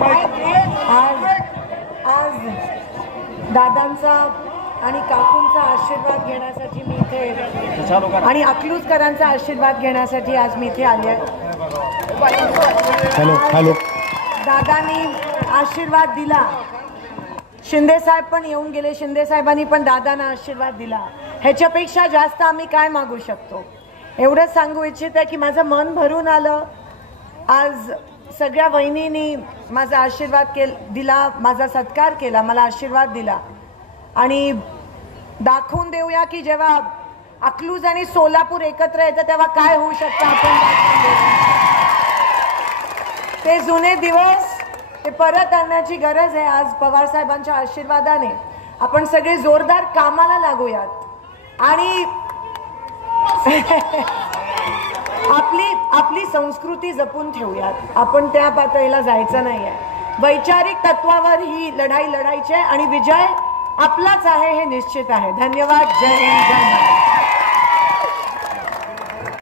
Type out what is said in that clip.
आज आज दादांचा आणि काकूंचा आशीर्वाद घेण्यासाठी मी इथे आणि अकलूजकरांचा आशीर्वाद घेण्यासाठी आज मी इथे आले हॅलो दादांनी आशीर्वाद दिला. शिंदेसाहेब पण येऊन गेले. शिंदेसाहेबांनी पण दादांना आशीर्वाद दिला. ह्याच्यापेक्षा जास्त आम्ही काय मागू शकतो? एवढंच सांगू इच्छित आहे की माझं मन भरून आलं. आज सगळ्या वहिनींनी माझा आशीर्वाद केल दिला माझा सत्कार केला मला आशीर्वाद दिला. आणि दाखवून देऊया की जेव्हा अकलूज आणि सोलापूर एकत्र येतं तेव्हा काय होऊ शकतं आपण ते जुने दिवस ते परत आणण्याची गरज आहे आज पवार साहेबांच्या आशीर्वादाने. आपण सगळे जोरदार कामाला लागूयात. आणि आपली आपली संस्कृती जपून ठेवूयात. आपण त्या पातळीला जायचं नाही आहे वैचारिक तत्वावर ही लढाई लढायची आहे आणि विजय आपलाच आहे हे निश्चित आहे. धन्यवाद. जय हिंद जय महाराष्ट्र